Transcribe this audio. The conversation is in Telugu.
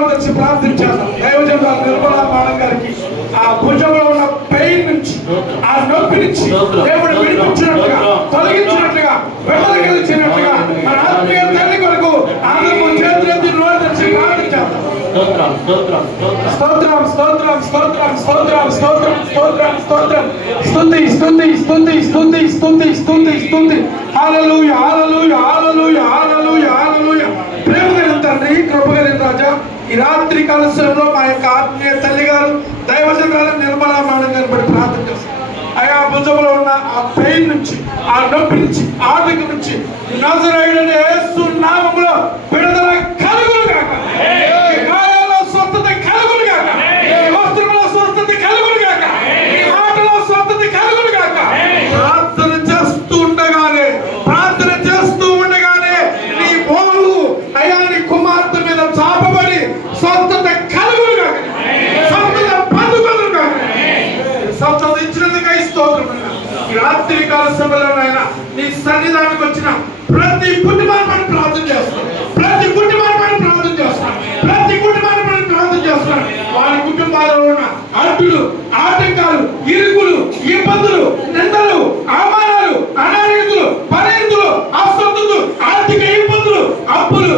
నోరు తెచ్చి ప్రార్థించాను. దైవజనులు నిర్మలా మేడం గారికి ఆ భుజంలో ఉన్న పెయిన్ నుంచి, ఆ నొప్పి నుంచి దేవుడు విడిపించినట్లుగా, తొలగించినట్లుగా, విడుదల కలిగినట్లుగా మన ఆత్మీయ తల్లి కొరకు అందరూ చేతులెత్తి నోరు తెచ్చి ప్రార్థించాను. స్తోత్రం స్తోత్రం స్తోత్రం స్తోత్రం స్తోత్రం స్తోత్రం స్తోత్రం స్తోత్రం స్తోత్రం స్తుతి స్తుతి స్తుతి స్తుతి స్తుతి స్తుతి స్తుతి. హల్లెలూయా హల్లెలూయా హల్లెలూయా హల్లెలూయా హల్లెలూయా. ప్రేమ కలిగిన తండ్రి, కృప కలిగిన రాజా, ఈ రాత్రి కాల సమయంలో మా యొక్క ఆత్మీయ తల్లి గారు దైవజనురాలు నిర్మలా మేడం గారు బట్టి ప్రార్థన చేస్తాం. అయా భుజంలో ఉన్న ఆ పెయిన్ నుంచి, ఆ నొప్పి నుంచి, ఆర్థిక నుంచి నజరేయుడైన యేసు నామములో విడుదల కలుగును గాక. గాయాల స్వస్థత కలుగును గాక. వస్త్రంలో స్వస్థత కలుగును గాక. మాటలో స్వస్థత కలుగును గాక. ప్రార్థన చేస్తూ ఉండగానే నీ మోహు అయా నీ కుమార్తె మీద చాపబడి స్వస్థత కలుగును గాక. స్వస్థత పొందుకొను గాక. స్వస్థత ఇచ్చినందుకు స్తోత్రం. ఈ రాత్రి కాల సమయంలో నీ సన్నిధానికి వచ్చిన ప్రతి కుటుంబాన్ని ప్రార్థన చేస్తాం. ప్రతి కుటుంబాన్ని ప్రార్థన చేస్తాం. ప్రతి కుటుంబాన్ని ప్రార్థన చేస్తున్నాం. వారి కుటుంబాలలో ఉన్న అడ్డులు, ఆటంకాలు, ఇరుకులు, ఇబ్బందులు, నిందలు, అవమానాలు, అనారోగ్యాలు, పరిస్థితులు, అస్వస్థతలు, ఆర్థిక ఇబ్బందులు, అప్పులు